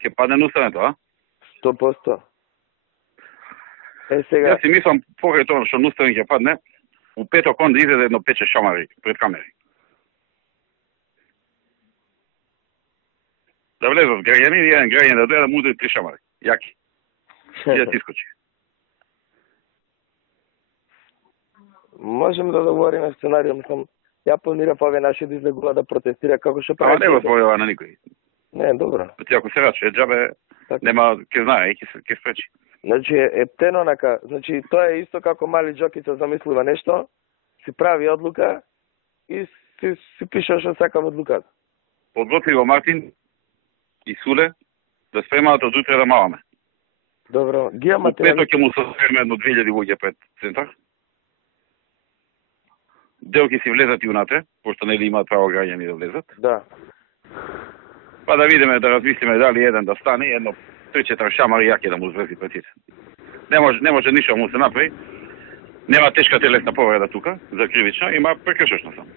ќе падне на уставето, а? 100%. Сега... Јас си мислам, покрај тоа што уставен ќе падне, у петок он да изеде едно пече шамари пред камери. Да влезат граѓани, еден граѓан да дојде да му удари 3 шамари. Јаки. И да ти искочи. Можем да договориме сценарио, мислам, ја планирав овие наши да излегува да протестира како што прави. Не го повева на никој. Не, добро. Ти ако се раче, джабе, нема, ќе знае, ќе спречи. Значи, ептено онака, значи, тоа е исто како мали Џокица замислува нешто, си прави одлука и си пише што сака во одлуката. Подготви го Мартин и Суле да спремаат од утре да маваме. Добро, ги има материјали. Пето ќе му се спреме едно 2000 луѓе пред центар. Дел ќе си влезат и унатре, пошто нели имаат право граѓани да влезат. Да. Па да видиме, да размислиме дали еден да стане, едно 3-4 шамари јаки да му зврзи пред сите. Не може ништо му се направи. Нема тешка телесна повреда тука, за кривична, има прекршечно само.